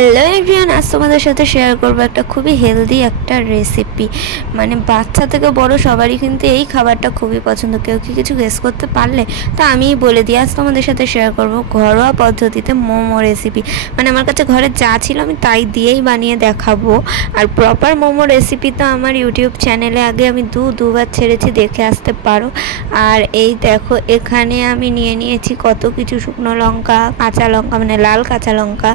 Hello everyone, আজ তোমাদের সাথে শেয়ার করবো একটা খুবই হেলদি একটা রেসিপি। মানে বাচ্চা থেকে বড় সবারই কিন্তু এই খাবারটা খুবই পছন্দ। কেউ কি কিছু গেস করতে পারলে? তো আমিই বলে দিই, আজ তোমাদের সাথে শেয়ার করব ঘরোয়া পদ্ধতিতে মোমো রেসিপি। মানে আমার কাছে ঘরে যা ছিল আমি তাই দিয়েই বানিয়ে দেখাবো। আর প্রপার মোমো রেসিপি তো আমার ইউটিউব চ্যানেলে আগে আমি দুবার ছেড়েছি, দেখে আসতে পারো। আর এই দেখো, এখানে আমি নিয়েছি কত কিছু: শুকনো লঙ্কা, কাঁচা লঙ্কা মানে লাল কাঁচা লঙ্কা,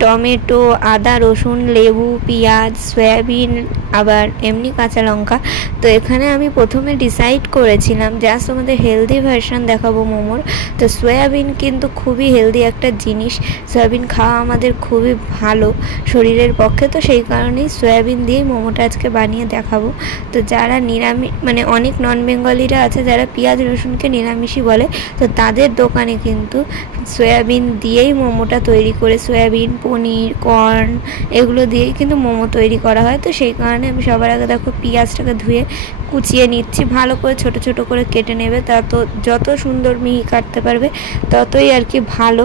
টমেটো, আদা রসুন, লেবু, পেঁয়াজ, সয়াবিন, আবার এমনি কাঁচা লঙ্কা। তো এখানে আমি প্রথমে ডিসাইড করেছিলাম জাস্ট তোমাদের হেলদি ভার্সন দেখাবো মোমোর। তো সয়াবিন কিন্তু খুবই হেলদি একটা জিনিস, সয়াবিন খাওয়া আমাদের খুবই ভালো শরীরের পক্ষে। তো সেই কারণেই সয়াবিন দিয়েই মোমোটা আজকে বানিয়ে দেখাবো। তো যারা নিরামিষ, মানে অনেক নন বেঙ্গলিরা আছে যারা পেঁয়াজ রসুনকে নিরামিষই বলে, তো তাদের দোকানে কিন্তু সয়াবিন দিয়েই মোমোটা তৈরি করে, সয়াবিন, পনির, কর্ন এগুলো দিয়েই কিন্তু মোমো তৈরি করা হয়। তো সেই কারণে আমি সবার আগে দেখো পেঁয়াজটাকে ধুয়ে কুচিয়ে নিচ্ছি, ভালো করে ছোট ছোট করে কেটে নেবে। তা তো যত সুন্দর মিহি কাটতে পারবে ততই আর কি ভালো।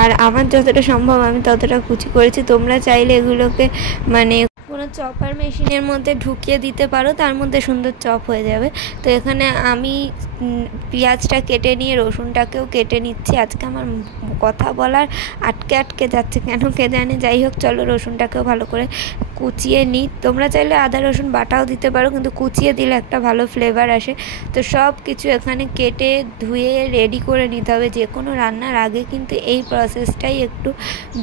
আর আমার যতটা সম্ভব আমি ততটা কুচি করেছি। তোমরা চাইলে এগুলোকে মানে কোনো চপার মেশিনের মধ্যে ঢুকিয়ে দিতে পারো, তার মধ্যে সুন্দর চপ হয়ে যাবে। তো এখানে আমি পেঁয়াজটা কেটে নিয়ে রসুনটাকেও কেটে নিচ্ছি। আজকে আমার কথা বলার আটকে যাচ্ছে কেন কে জানে। যাই হোক, চলো রসুনটাকেও ভালো করে কুচিয়ে নিই। তোমরা চাইলে আদা রসুন বাটাও দিতে পারো, কিন্তু কুচিয়ে দিলে একটা ভালো ফ্লেভার আসে। তো সব কিছু এখানে কেটে ধুয়ে রেডি করে নিতে হবে। যে কোনো রান্নার আগে কিন্তু এই প্রসেসটাই একটু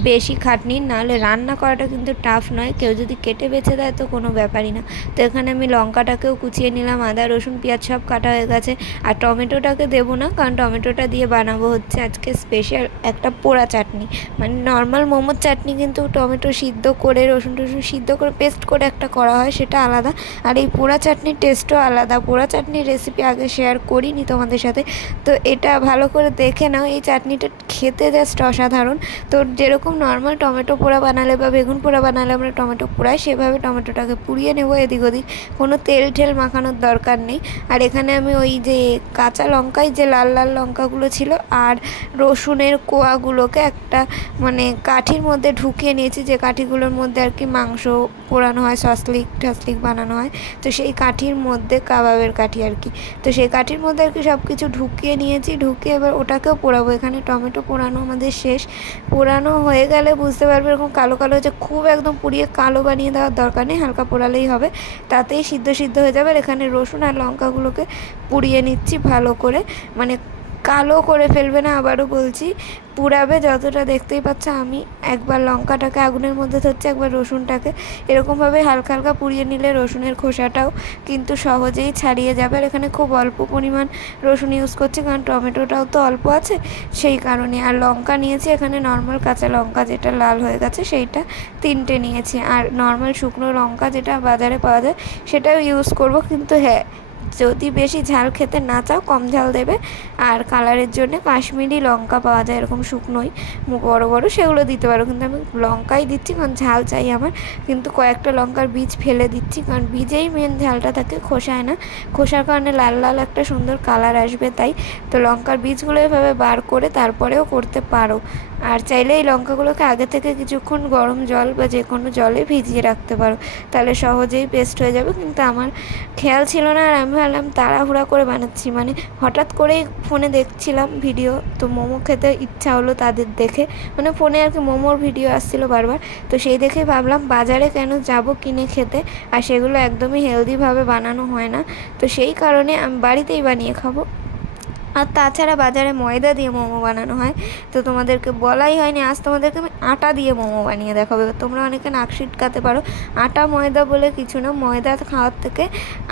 বেশি খাটনির, নাহলে রান্না করাটা কিন্তু টাফ নয়। কেউ যদি কেটে বেছে দেয় তো কোনো ব্যাপারই না। তো এখানে আমি লঙ্কাটাকেও কুচিয়ে নিলাম, আদা রসুন পেঁয়াজ সব কাটা হয়ে গেছে। আর টমেটোটাকে দেবো না, কারণ টমেটোটা দিয়ে বানাবো হচ্ছে আজকে স্পেশাল একটা পোড়া চাটনি। মানে নর্মাল মোমোর চাটনি কিন্তু টমেটো সিদ্ধ করে, রসুন টসুন সিদ্ধ করে পেস্ট করে একটা করা হয়, সেটা আলাদা। আর এই পোড়া চাটনির টেস্টও আলাদা। পোড়া চাটনির রেসিপি আগে শেয়ার করিনি তোমাদের সাথে, তো এটা ভালো করে দেখে নাও। এই চাটনিটা খেতে জাস্ট অসাধারণ। তো যেরকম নর্মাল টমেটো পোড়া বানালে বা বেগুন পোড়া বানালে আমরা টমেটো পোড়াই, সেভাবে টমেটোটাকে পুড়িয়ে নেবো এদিক ওদিক, কোনো তেল ঠেল মাখানোর দরকার নেই। আর এখানে আমি ওই যে কাঁচা লঙ্কায় যে লাল লাল লঙ্কাগুলো ছিল আর রসুনের কোয়াগুলোকে একটা মানে কাঠির মধ্যে ঢুকিয়ে নিয়েছি, যে কাঠিগুলোর মধ্যে আর কি মাংস পোড়ানো হয়, সসলিক বানানো হয়। তো সেই কাঠির মধ্যে, কাবাবের কাঠি আর কি, তো সেই কাঠির মধ্যে আর কি সব কিছু ঢুকিয়ে নিয়েছি। ঢুকিয়ে এবার ওটাকেও পোড়াবো। এখানে টমেটো পোড়ানো আমাদের শেষ। পোড়ানো হয়ে গেলে বুঝতে পারবে এরকম কালো কালো হয়েছে। খুব একদম পুড়িয়ে কালো বানিয়ে দেওয়ার দরকার নেই, হালকা পোড়ালেই হবে, তাতেই সিদ্ধ হয়ে যাবে। আর এখানে রসুন আর লঙ্কাগুলোকে পুড়িয়ে নিচ্ছি ভালো করে, মানে কালো করে ফেলবে না, আবারও বলছি, পুড়াবে যতটা। দেখতেই পাচ্ছ আমি একবার লঙ্কাটাকে আগুনের মধ্যে ধরছি, একবার রসুনটাকে। এরকমভাবে হালকা হালকা পুড়িয়ে নিলে রসুনের খোসাটাও কিন্তু সহজেই ছাড়িয়ে যাবে। আর এখানে খুব অল্প পরিমাণ রসুন ইউজ করছি, কারণ টমেটোটাও তো অল্প আছে সেই কারণে। আর লঙ্কা নিয়েছি এখানে নর্মাল কাঁচা লঙ্কা, যেটা লাল হয়ে গেছে সেইটা 3টে নিয়েছি। আর নর্মাল শুকনো লঙ্কা যেটা বাজারে পাওয়া যায় সেটাও ইউজ করব, কিন্তু হ্যাঁ, যদি বেশি ঝাল খেতে না চাও কম ঝাল দেবে। আর কালারের জন্য কাশ্মীরি লঙ্কা পাওয়া যায় এরকম শুকনোই বড় বড়, সেগুলো দিতে পারো, কিন্তু আমি লঙ্কাই দিচ্ছি কারণ ঝাল চাই আমার। কিন্তু কয়েকটা লঙ্কার বীজ ফেলে দিচ্ছি, কারণ বীজেই মেন ঝালটা থাকে, খোসায় না। খোসার কারণে লাল লাল একটা সুন্দর কালার আসবে তাই। তো লঙ্কার বীজগুলো এভাবে বার করে তারপরেও করতে পারো। আর চাইলে এই লঙ্কাগুলোকে আগে থেকে কিছুক্ষণ গরম জল বা যে কোনো জলে ভিজিয়ে রাখতে পারো, তাহলে সহজেই পেস্ট হয়ে যাবে। কিন্তু আমার খেয়াল ছিল না, আর আমি ভাবলাম তাড়াহুড়া করে বানাচ্ছি, মানে হঠাৎ করেই ফোনে দেখছিলাম ভিডিও, তো মোমো খেতে ইচ্ছা হলো তাদের দেখে, মানে ফোনে আর কি মোমোর ভিডিও আসছিলো বারবার। তো সেই দেখেই ভাবলাম বাজারে কেন যাব কিনে খেতে, আর সেগুলো একদমই হেলদিভাবে বানানো হয় না। তো সেই কারণে আমি বাড়িতেই বানিয়ে খাবো। আর তাছাড়া বাজারে ময়দা দিয়ে মোমো বানানো হয়, তো তোমাদেরকে বলাই হয়নি, আজ তোমাদেরকে আমি আটা দিয়ে মোমো বানিয়ে দেখাবো। তোমরা অনেকে নাক সিটকাতে পারো, আটা ময়দা বলে কিছু না, ময়দা খাওয়ার থেকে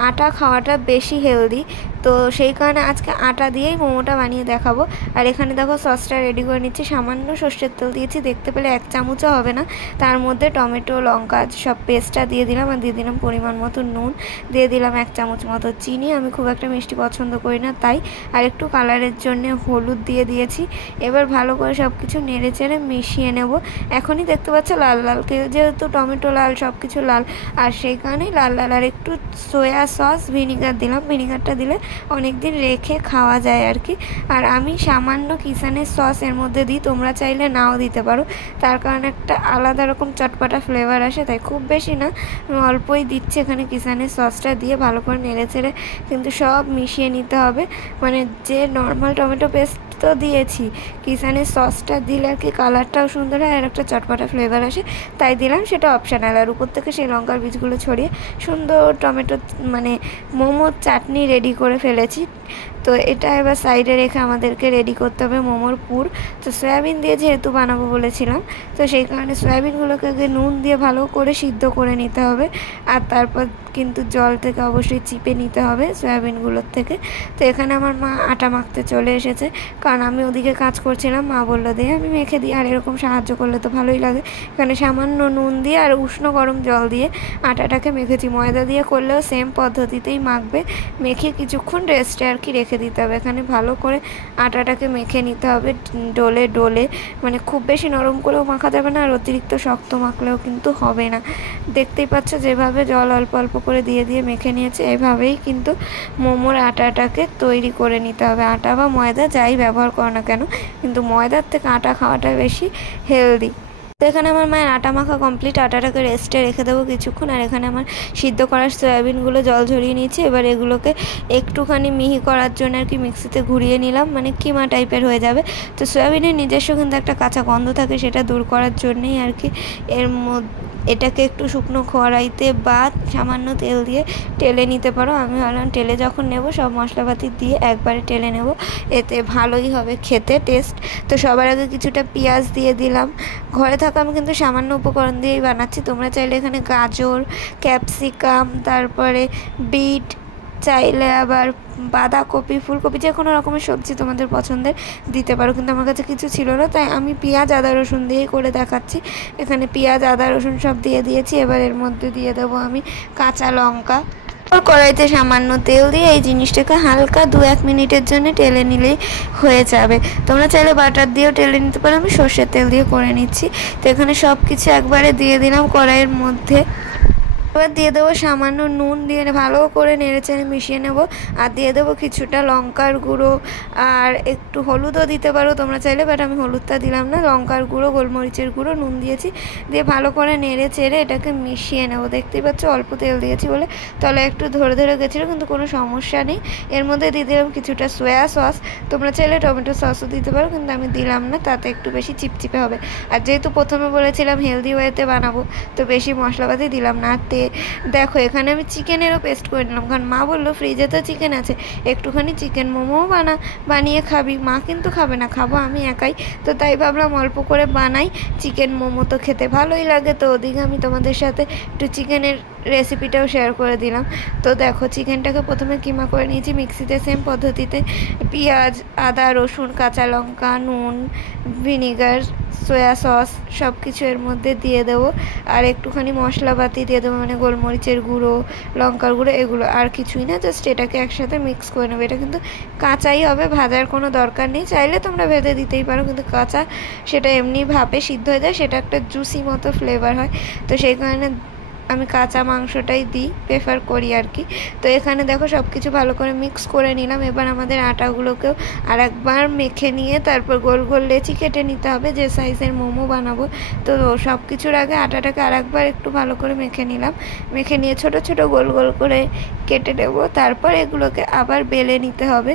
আটা খাওয়াটা বেশি হেলদি। তো সেই কারণে আজকে আটা দিয়েই মোমোটা বানিয়ে দেখাবো। আর এখানে দেখো সসটা রেডি করে নিচ্ছি, সামান্য সর্ষের তেল দিয়েছি, দেখতে পেলে 1 চামচও হবে না। তার মধ্যে টমেটো লঙ্কা সব পেস্টটা দিয়ে দিলাম, আর দিয়ে দিলাম পরিমাণ মতো নুন, দিয়ে দিলাম 1 চামচ মতো চিনি। আমি খুব একটা মিষ্টি পছন্দ করি না তাই। আর একটু কালারের জন্য হলুদ দিয়ে দিয়েছি। এবার ভালো করে সব কিছু নেড়ে চেড়ে মিশিয়ে নেব। এখনই দেখতে পাচ্ছ লাল লাল, যেহেতু টমেটো লাল, সব কিছু লাল, আর সেই কারণেই লাল লাল। আর একটু সয়া সস ভিনিগার দিলাম, ভিনিগারটা দিলে অনেক দিন রেখে খাওয়া যায় আর কি। আর আমি সামান্য কিষানের সস এর মধ্যে দিই, তোমরা চাইলে নাও দিতে পারো, তার কারণে একটা আলাদা রকম চটপাটা ফ্লেভার আসে, তাই খুব বেশি না, অল্পই দিচ্ছি এখানে কিষানের সসটা দিয়ে ভালো করে নেড়ে চেড়ে কিন্তু সব মিশিয়ে নিতে হবে। মানে যে নর্মাল টমেটো পেস্ট তো দিয়েছি, কিষানের সসটা দিলে আর কি কালারটাও সুন্দর হয় আর একটা চটপটা ফ্লেভার আসে, তাই দিলাম, সেটা অপশানাল। আর উপর থেকে সেই লঙ্কার বীজগুলো ছড়িয়ে সুন্দর টমেটো মানে মোমোর চাটনি রেডি করে ফেলেছি। তো এটা এবার সাইডে রেখে আমাদেরকে রেডি করতে হবে মোমোর পুর। তো সয়াবিন দিয়ে যেহেতু বানাবো বলেছিলাম, তো সেই কারণে সয়াবিনগুলোকে আগে নুন দিয়ে ভালো করে সিদ্ধ করে নিতে হবে, আর তারপর কিন্তু জল থেকে অবশ্যই চিপে নিতে হবে সয়াবিনগুলোর থেকে। তো এখানে আমার মা আটা মাখতে চলে এসেছে, কারণ আমি ওদিকে কাজ করছিলাম, মা বললো দিয়ে আমি মেখে দিই, আর এরকম সাহায্য করলে তো ভালোই লাগে। এখানে সামান্য নুন দিয়ে আর উষ্ণ গরম জল দিয়ে আটাটাকে মেখেছি। ময়দা দিয়ে করলেও সেম পদ্ধতিতেই মাখবে, মেখে কিছুক্ষণ রেস্টে আর কি রেখে দিতে হবে। এখানে ভালো করে আটাটাকে মেখে নিতে হবে ডোলে ডোলে, মানে খুব বেশি নরম করেও মাখা যাবে না, আর অতিরিক্ত শক্ত মাখলেও কিন্তু হবে না। দেখতেই পাচ্ছ যেভাবে জল অল্প অল্প করে দিয়ে দিয়ে মেখে নিয়েছে, এভাবেই কিন্তু মোমোর আটাটাকে তৈরি করে নিতে হবে। আটা বা ময়দা যাই ব্যবহার করো না কেন, কিন্তু ময়দার থেকে আটা খাওয়াটা বেশি হেলদি। তো এখানে আমার মায়ের আটা মাখা কমপ্লিট, আটাটাকে রেস্টে রেখে দেবো কিছুক্ষণ। আর এখানে আমার সিদ্ধ করার সয়াবিনগুলো জল ঝরিয়ে নিয়েছি, এবার এগুলোকে একটুখানি মিহি করার জন্য আর কি মিক্সিতে ঘুরিয়ে নিলাম, মানে কিমা টাইপের হয়ে যাবে। তো সয়াবিনের নিজস্ব কিন্তু একটা কাঁচা গন্ধ থাকে, সেটা দূর করার জন্যেই আর কি এর মধ্যে এটাকে একটু শুকনো কড়াইতে বা সামান্য তেল দিয়ে টেলে নিতে পারো। আমি ভাবলাম টেলে যখন নেব সব মশলাপাতি দিয়ে একবারে টেলে নেব, এতে ভালোই হবে খেতে টেস্ট। তো সবার আগে কিছুটা পেঁয়াজ দিয়ে দিলাম। ঘরে থাকা আমি কিন্তু সামান্য উপকরণ দিয়েই বানাচ্ছি, তোমরা চাইলে এখানে গাজর, ক্যাপসিকাম, তারপরে বিট, চাইলে আবার বাঁধাকপি, ফুলকপি, যে কোনো রকমের সবজি তোমাদের পছন্দের দিতে পারো, কিন্তু আমার কাছে কিছু ছিল না, তাই আমি পেঁয়াজ আদা রসুন দিয়েই করে দেখাচ্ছি। এখানে পেঁয়াজ আদা রসুন সব দিয়ে দিয়েছি। এবার এর মধ্যে দিয়ে দেবো আমি কাঁচা লঙ্কা। কড়াইতে সামান্য তেল দিয়ে এই জিনিসটাকে হালকা 2-1 মিনিটের জন্য টেলে নিলেই হয়ে যাবে। তোমরা চাইলে বাটার দিয়েও টেলে নিতে পারো, আমি সর্ষের তেল দিয়ে করে নিচ্ছি। তো এখানে সব কিছু একবারে দিয়ে দিলাম কড়াইয়ের মধ্যে। এবার দিয়ে দেবো সামান্য নুন, দিয়ে ভালো করে নেড়ে চেড়ে মিশিয়ে নেব। আর দিয়ে দেবো কিছুটা লঙ্কার গুঁড়ো, আর একটু হলুদও দিতে পারো তোমরা চাইলে, বাট আমি হলুদটা দিলাম না। লঙ্কার গুঁড়ো, গোলমরিচের গুঁড়ো, নুন দিয়েছি, দিয়ে ভালো করে নেড়ে চেড়ে এটাকে মিশিয়ে নেব। দেখতেই পাচ্ছ অল্প তেল দিয়েছি বলে তলে একটু ধরে ধরে গেছিলো, কিন্তু কোনো সমস্যা নেই। এর মধ্যে দিয়ে দিলাম কিছুটা সয়া সস, তোমরা চাইলে টমেটো সসও দিতে পারো, কিন্তু আমি দিলাম না, তাতে একটু বেশি চিপচিপে হবে। আর যেহেতু প্রথমে বলেছিলাম হেলদি ওয়েতে বানাবো, তো বেশি মশলাপাতি দিলাম না। দেখো এখানে আমি চিকেনেরও পেস্ট করে নিলাম, কারণ মা বললো ফ্রিজে তো চিকেন আছে, একটুখানি চিকেন মোমোও বানিয়ে খাবি। মা কিন্তু খাবে না, খাবো আমি একাই, তো তাই ভাবলাম অল্প করে বানাই। চিকেন মোমো তো খেতে ভালোই লাগে, তো ওদিকে আমি তোমাদের সাথে একটু চিকেনের রেসিপিটাও শেয়ার করে দিলাম। তো দেখো চিকেনটাকে প্রথমে কিমা করে নিয়েছি মিক্সিতে, সেম পদ্ধতিতে পেঁয়াজ, আদা রসুন, কাঁচা লঙ্কা, নুন, ভিনিগার, সয়া সস সব কিছু এর মধ্যে দিয়ে দেবো। আর একটুখানি মশলাপাতি দিয়ে দেবো, মানে গোলমরিচের গুঁড়ো, লঙ্কার গুঁড়ো, এগুলো আর কিছুই না, জাস্ট এটাকে একসাথে মিক্স করে নেবে। এটা কিন্তু কাঁচাই হবে, ভাজার কোনো দরকার নেই, চাইলে তোমরা ভেজে দিতেই পারো, কিন্তু কাঁচা সেটা এমনি ভাপে সিদ্ধ হয়ে যায়, সেটা একটা জুসি মতো ফ্লেভার হয়, তো সেই কারণে আমি কাঁচা মাংসটাই দিই, প্রেফার করি আর কি। তো এখানে দেখো সব কিছু ভালো করে মিক্স করে নিলাম। এবার আমাদের আটাগুলোকেও আর একবার মেখে নিয়ে তারপর গোল গোল লেচি কেটে নিতে হবে, যে সাইজের মোমো বানাবো। তো সব কিছুর আগে আটাটাকে আর একবার একটু ভালো করে মেখে নিলাম, মেখে নিয়ে ছোট ছোট গোল গোল করে কেটে নেবো। তারপর এগুলোকে আবার বেলে নিতে হবে,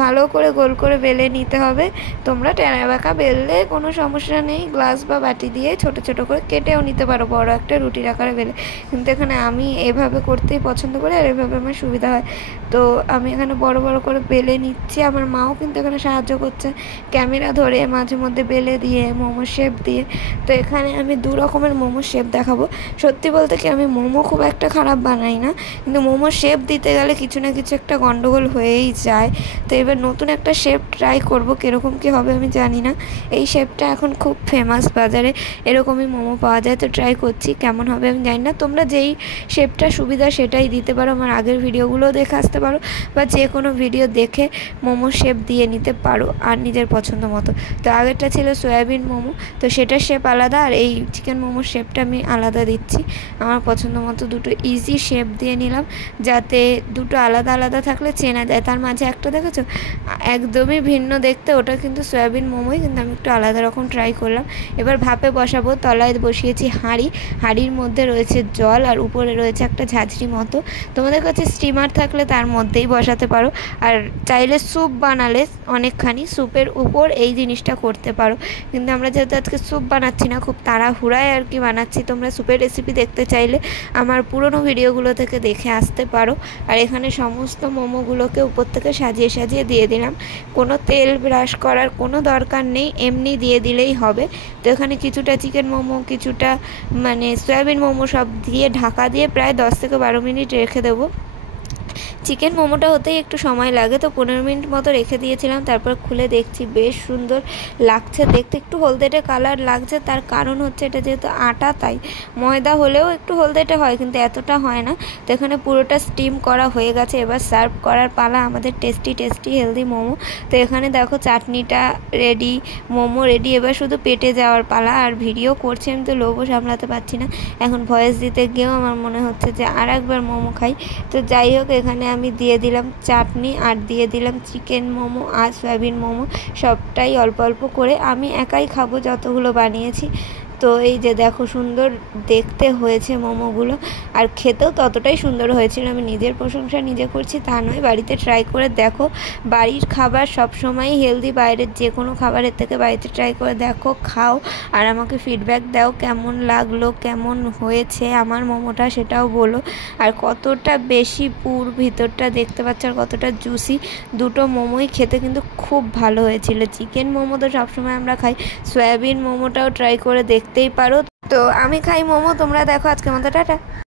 ভালো করে গোল করে বেলে নিতে হবে। তোমরা টেনে বাঁকা বেললে কোনো সমস্যা নেই, গ্লাস বা বাটি দিয়ে ছোট ছোট করে কেটেও নিতে পারো বড় একটা রুটির আকারে বেলে, কিন্তু এখানে আমি এভাবে করতেই পছন্দ করি, আর এভাবে আমার সুবিধা হয়। তো আমি এখানে বড় বড় করে বেলে নিচ্ছি। আমার মাও কিন্তু এখানে সাহায্য করছে, ক্যামেরা ধরে মাঝে মধ্যে বেলে দিয়ে মোমো শেপ দিয়ে। তো এখানে আমি 2 রকমের মোমো শেপ দেখাবো। সত্যি বলতে কি আমি মোমো খুব একটা খারাপ বানাই না, কিন্তু মোমো শেপ দিতে গেলে কিছু না কিছু একটা গন্ডগোল হয়েই যায়। তো এবার নতুন একটা শেপ ট্রাই করব, কীরকম কী হবে আমি জানি না। এই শেপটা এখন খুব ফেমাস বাজারে, এরকমই মোমো পাওয়া যায়, তো ট্রাই করছি কেমন হবে আমি আমি জানি না, তোমরা যেই শেপটা সুবিধা সেটাই দিতে পারো। আমার আগের ভিডিওগুলোও দেখে আসতে পারো বা যে কোনো ভিডিও দেখে মোমোর শেপ দিয়ে নিতে পারো আর নিজের পছন্দ মতো। তো আগেরটা ছিল সয়াবিন মোমো, তো সেটার শেপ আলাদা, আর এই চিকেন মোমোর শেপটা আমি আলাদা দিচ্ছি। আমার পছন্দ মতো দুটো ইজি শেপ দিয়ে নিলাম, যাতে দুটো আলাদা আলাদা থাকলে চেনা যায়। তার মাঝে একটা দেখেছো একদমই ভিন্ন দেখতে, ওটা কিন্তু সয়াবিন মোমোই, কিন্তু আমি একটু আলাদা রকম ট্রাই করলাম। এবার ভাপে বসাবো, তলায় বসিয়েছি হাঁড়ির মধ্যে রয়েছে জল আর উপরে রয়েছে একটা ঝাঁঝরি মতো। তোমাদের কাছে স্টিমার থাকলে তার মধ্যেই বসাতে পারো, আর চাইলে স্যুপ বানালে অনেকখানি স্যুপের উপর এই জিনিসটা করতে পারো। কিন্তু আমরা যেহেতু আজকে স্যুপ বানাচ্ছি না, খুব তাড়াহুড়ায় আর কি বানাচ্ছি, তোমরা স্যুপের রেসিপি দেখতে চাইলে আমার পুরনো ভিডিওগুলো থেকে দেখে আসতে পারো। আর এখানে সমস্ত মোমোগুলোকে উপর থেকে সাজিয়ে সাজিয়ে দিয়ে দিলাম। কোনো তেল ব্রাশ করার কোনো দরকার নেই, এমনি দিয়ে দিলেই হবে। তো এখানে কিছুটা চিকেন মোমো, কিছুটা মানে সয়াবিন মোমো সব দিয়ে ঢাকা দিয়ে প্রায় 10 থেকে 12 মিনিট রেখে দেবো। চিকেন মোমোটা হতেই একটু সময় লাগে, তো 15 মিনিট মতো রেখে দিয়েছিলাম। তারপর খুলে দেখছি বেশ সুন্দর লাগছে দেখতে, একটু হলদেটে কালার লাগছে। তার কারণ হচ্ছে এটা যেহেতু আটা, তাই ময়দা হলেও একটু হলদেটে হয়, কিন্তু এতটা হয় না। তো এখানে পুরোটা স্টিম করা হয়ে গেছে, এবার সার্ভ করার পালা আমাদের টেস্টি হেলদি মোমো। তো এখানে দেখো চাটনিটা রেডি, মোমো রেডি, এবার শুধু পেটে যাওয়ার পালা। আর ভিডিও করছি আমি, তো লোভও সামলাতে পারছি না, এখন ভয়েস দিতে গিয়েও আমার মনে হচ্ছে যে আর একবার মোমো খাই। তো যাই হোক, এখানে আমি দিয়ে দিলাম চাটনি আর দিয়ে দিলাম চিকেন মোমো আর সয়াবিন মোমো, সবটাই অল্প অল্প করে। আমি একাই খাবো যতগুলো বানিয়েছি। তো এই যে দেখো সুন্দর দেখতে হয়েছে মোমোগুলো, আর খেতেও ততটাই সুন্দর হয়েছিল। আমি নিজের প্রশংসা নিজে করছি তা নয়, বাড়িতে ট্রাই করে দেখো। বাড়ির খাবার সবসময়ই হেলদি, বাইরের যে কোনো খাবারের থেকে বাড়িতে ট্রাই করে দেখো, খাও, আর আমাকে ফিডব্যাক দাও কেমন লাগলো, কেমন হয়েছে আমার মোমোটা সেটাও বলো। আর কতটা বেশি পুর ভিতরটা দেখতে পাচ্ছ, আর কতটা জুসি। দুটো মোমোই খেতে কিন্তু খুব ভালো হয়েছিল। চিকেন মোমো তো সবসময় আমরা খাই, সয়াবিন মোমোটাও ট্রাই করে দেখতেই পারো। তো আমি খাই মোমো, তোমরা দেখো। আজকের মতো টাটা।